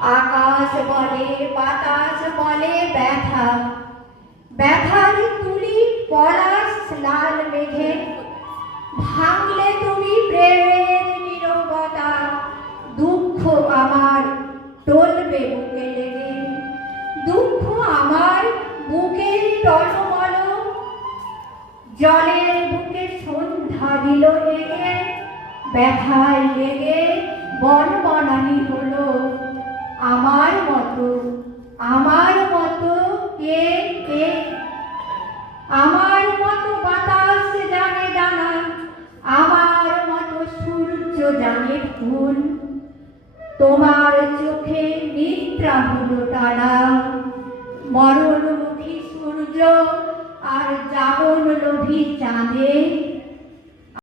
আকাশ বলে, বাতাস বলে ব্যথা। ব্যথার তুলি পলাশ লাল মেঘে। ভাঙলে তুমি প্রেমের নীরবতা। দুঃখ আমার টলবে বুকে লেগে। দুঃখ আমার বুকে টলমল। জলের বুকে সন্ধ্যা দিল লেগে ব্যথায় লেগে বন বনানি হলো। আমার মতো কে কে? আমার মতো বাতাস জানে ডানা, আমার মতো সূর্য জানে ফুল। তোমার চোখে নিদ্রা হলো টানা, মরণমুখী সূর্য আর যাবন লোভী চাঁদে।